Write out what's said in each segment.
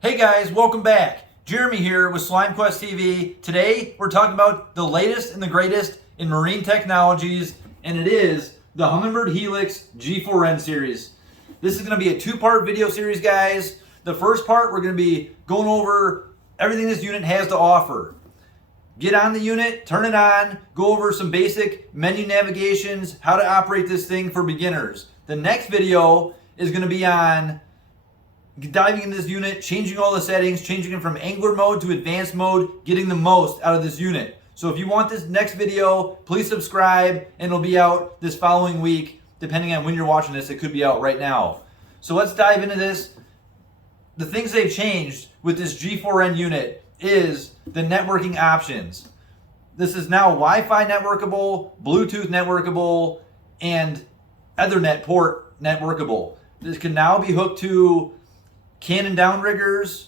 Hey guys, welcome back. Jeremy here with SlimeQuest TV. Today we're talking about the latest and the greatest in marine technologies, and it is the Humminbird Helix G4N series. This is going to be a two-part video series, guys. The first part, we're going to be going over everything this unit has to offer. Get on the unit, turn it on, go over some basic menu navigations, how to operate this thing for beginners. The next video is going to be on diving into this unit, changing all the settings, changing it from angler mode to advanced mode, getting the most out of this unit. So if you want this next video, please subscribe, and it'll be out this following week. Depending on when you're watching this, it could be out right now. So let's dive into this. The things they've changed with this G4N unit is the networking options. This is now Wi-Fi networkable, Bluetooth networkable, and Ethernet port networkable. This can now be hooked to Canon downriggers,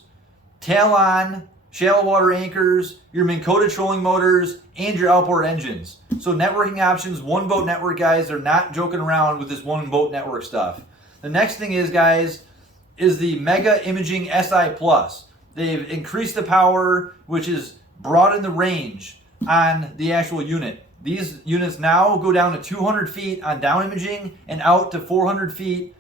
Talon, shallow water anchors, your Minn Kota trolling motors, and your outboard engines. So networking options, one boat network, guys. They're not joking around with this one boat network stuff. The next thing is, guys, is the Mega Imaging SI Plus. They've increased the power, which is broadened the range on the actual unit. These units now go down to 200 feet on down imaging and out to 400 feet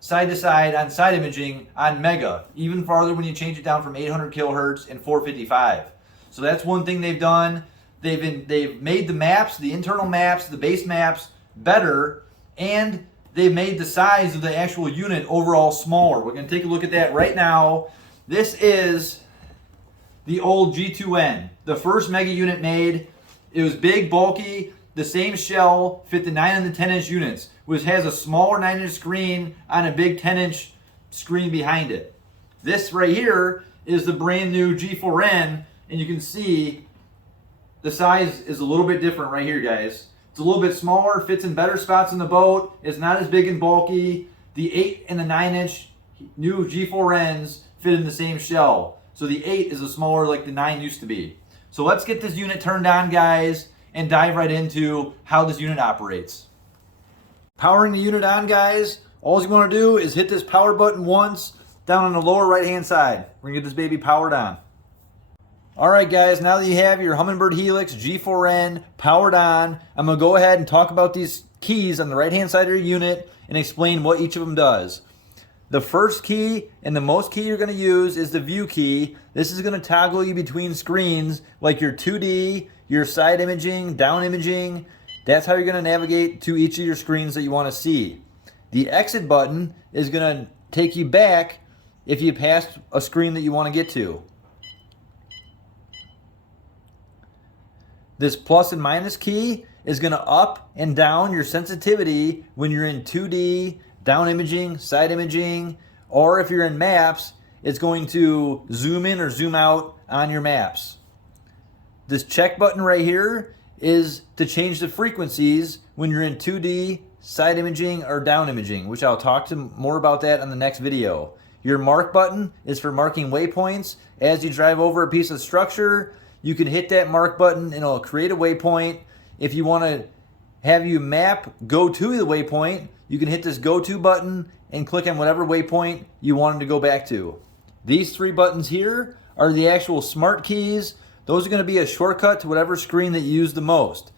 side to side on side imaging on Mega, even farther when you change it down from 800 kilohertz and 455. So that's one thing they've done. They've made the maps, the internal maps, the base maps better, and they've made the size of the actual unit overall smaller. We're going to take a look at that right now. This is the old G2N, the first Mega unit made. It was big, bulky. The same shell fit the 9 and the 10-inch units, which has a smaller 9-inch screen on a big 10-inch screen behind it. This right here is the brand new G4N, and you can see the size is a little bit different right here, guys. It's a little bit smaller, fits in better spots in the boat. It's not as big and bulky. The 8 and the 9-inch new G4Ns fit in the same shell. So the 8 is a smaller like the 9 used to be. So let's get this unit turned on, guys, and dive right into how this unit operates. Powering the unit on, guys, all you want to do is hit this power button once down on the lower right hand side. We're going to get this baby powered on. Alright guys, now that you have your Humminbird Helix G4N powered on, I'm going to go ahead and talk about these keys on the right hand side of your unit and explain what each of them does. The first key and the most key you're going to use is the view key. This is going to toggle you between screens like your 2D, your side imaging, down imaging. That's how you're going to navigate to each of your screens that you want to see. The exit button is going to take you back if you passed a screen that you want to get to. This plus and minus key is going to up and down your sensitivity when you're in 2D, down imaging, side imaging, or if you're in maps, it's going to zoom in or zoom out on your maps. This check button right here is to change the frequencies when you're in 2D, side imaging, or down imaging, which I'll talk to more about that on the next video. Your mark button is for marking waypoints. As you drive over a piece of structure, you can hit that mark button and it'll create a waypoint. If you want to have you map go to the waypoint, you can hit this go to button and click on whatever waypoint you want them to go back to. These three buttons here are the actual smart keys. Those are going to be a shortcut to whatever screen that you use the most.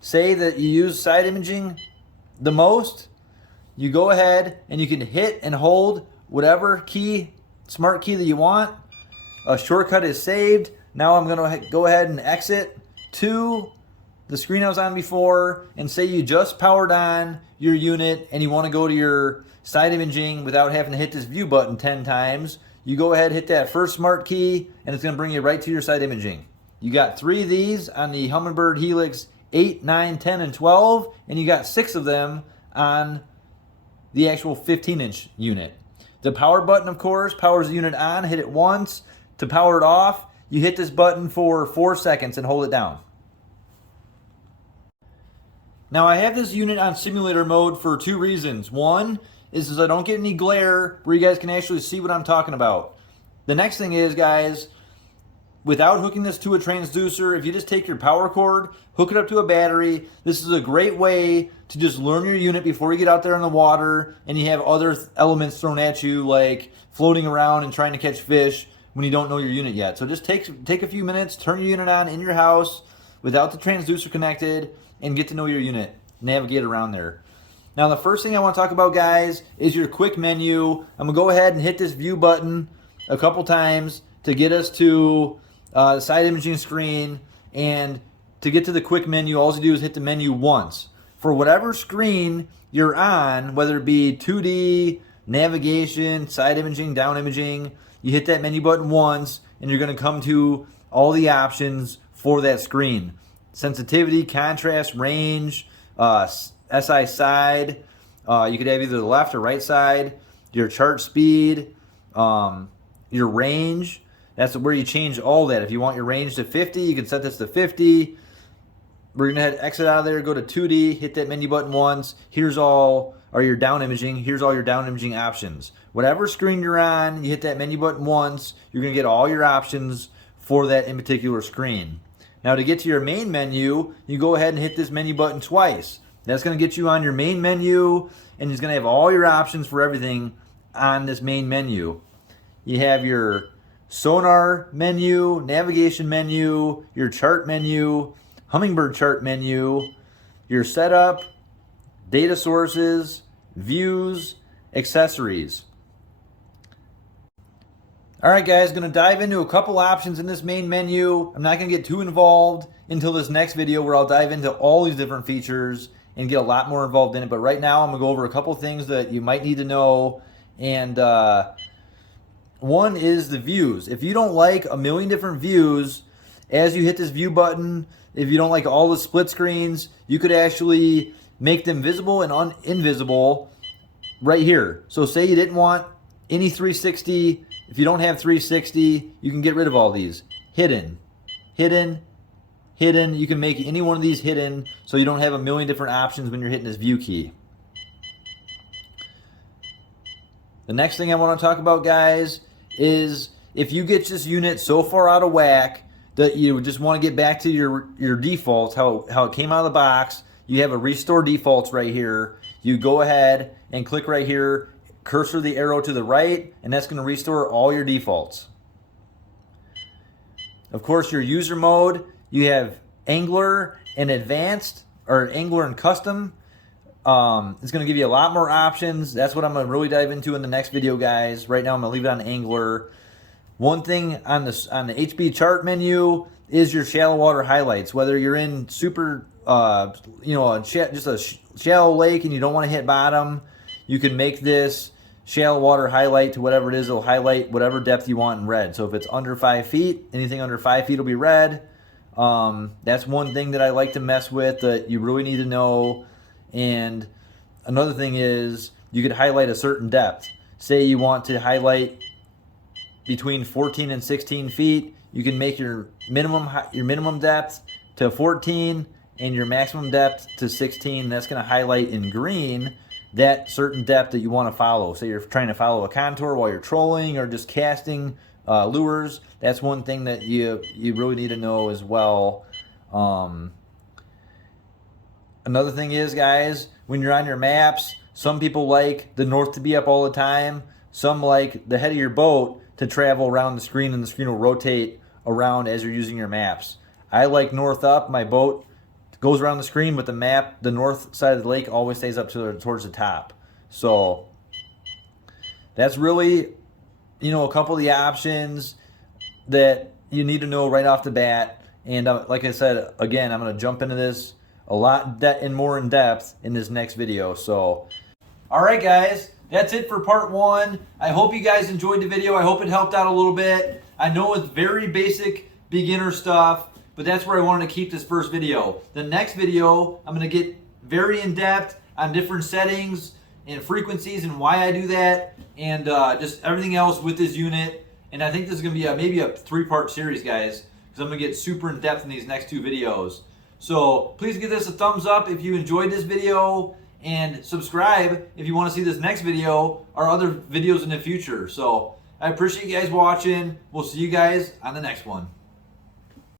Say that you use side imaging the most, you go ahead and you can hit and hold whatever key, smart key that you want. A shortcut is saved. Now I'm going to go ahead and exit to the screen I was on before, and say you just powered on your unit and you want to go to your side imaging without having to hit this view button 10 times. You go ahead, hit that first smart key, and it's going to bring you right to your side imaging. You got 3 of these on the Humminbird Helix 8, 9, 10, and 12, and you got 6 of them on the actual 15-inch unit. The power button, of course, powers the unit on. Hit it once. To power it off, you hit this button for 4 seconds and hold it down. Now I have this unit on simulator mode for 2 reasons. One is so I don't get any glare where you guys can actually see what I'm talking about. The next thing is, guys, without hooking this to a transducer, if you just take your power cord, hook it up to a battery, this is a great way to just learn your unit before you get out there in the water and you have other elements thrown at you like floating around and trying to catch fish when you don't know your unit yet. So just take a few minutes, turn your unit on in your house without the transducer connected, and get to know your unit, navigate around there. Now the first thing I want to talk about, guys, is your quick menu. I'm gonna go ahead and hit this view button a couple times to get us to the side imaging screen, and to get to the quick menu, all you do is hit the menu once. For whatever screen you're on, whether it be 2D, navigation, side imaging, down imaging, you hit that menu button once and you're going to come to all the options for that screen. Sensitivity, contrast, range, SI side, you could have either the left or right side, your chart speed, your range. That's where you change all that. If you want your range to 50, you can set this to 50. We're gonna exit out of there, go to 2D, hit that menu button once. Here's all, or your down imaging, here's all your down imaging options. Whatever screen you're on, you hit that menu button once, you're gonna get all your options for that in particular screen. Now to get to your main menu, you go ahead and hit this menu button twice. That's gonna get you on your main menu, and it's gonna have all your options for everything on this main menu. You have your sonar menu, navigation menu, your chart menu, Humminbird chart menu, your setup, data sources, views, accessories. All right, guys, going to dive into a couple options in this main menu. I'm not going to get too involved until this next video where I'll dive into all these different features and get a lot more involved in it. But right now, I'm going to go over a couple things that you might need to know. And one is the views. If you don't like a million different views, as you hit this view button, if you don't like all the split screens, you could actually make them visible and invisible right here. So say you didn't want any 360. If you don't have 360, you can get rid of all these. Hidden, hidden, hidden. You can make any one of these hidden so you don't have a million different options when you're hitting this view key. The next thing I want to talk about, guys, is if you get this unit so far out of whack that you just want to get back to your defaults, how it came out of the box, you have a restore defaults right here. You go ahead and click right here, cursor the arrow to the right, and that's going to restore all your defaults. Of course, your user mode, you have angler and advanced, or angler and custom. It's going to give you a lot more options. That's what I'm going to really dive into in the next video, guys. Right now, I'm going to leave it on angler. One thing on the HB chart menu is your shallow water highlights. Whether you're in super, just a shallow lake and you don't want to hit bottom, you can make this shallow water highlight to whatever it is. It'll highlight whatever depth you want in red. So if it's under 5 feet, anything under 5 feet will be red. That's one thing that I like to mess with that you really need to know. And another thing is you could highlight a certain depth. Say you want to highlight between 14 and 16 feet, you can make your minimum depth to 14 and your maximum depth to 16. That's going to highlight in green that certain depth that you want to follow. So you're trying to follow a contour while you're trolling or just casting lures. That's one thing that you really need to know as well. Another thing is, guys, when you're on your maps, some people like the north to be up all the time. Some like the head of your boat to travel around the screen, and the screen will rotate around as you're using your maps. I like north up. My boat goes around the screen, but the map, the north side of the lake always stays up towards the top. So that's really, a couple of the options that you need to know right off the bat. And like I said, again, I'm going to jump into this a lot more in depth in this next video. So, all right, guys, that's it for part one. I hope you guys enjoyed the video. I hope it helped out a little bit. I know it's very basic beginner stuff, but that's where I wanted to keep this first video. The next video, I'm going to get very in depth on different settings and frequencies and why I do that, and just everything else with this unit. And I think this is going to be maybe a 3-part series, guys, because I'm going to get super in depth in these next 2 videos. So please give this a thumbs up if you enjoyed this video, and subscribe if you want to see this next video or other videos in the future. So I appreciate you guys watching. We'll see you guys on the next one.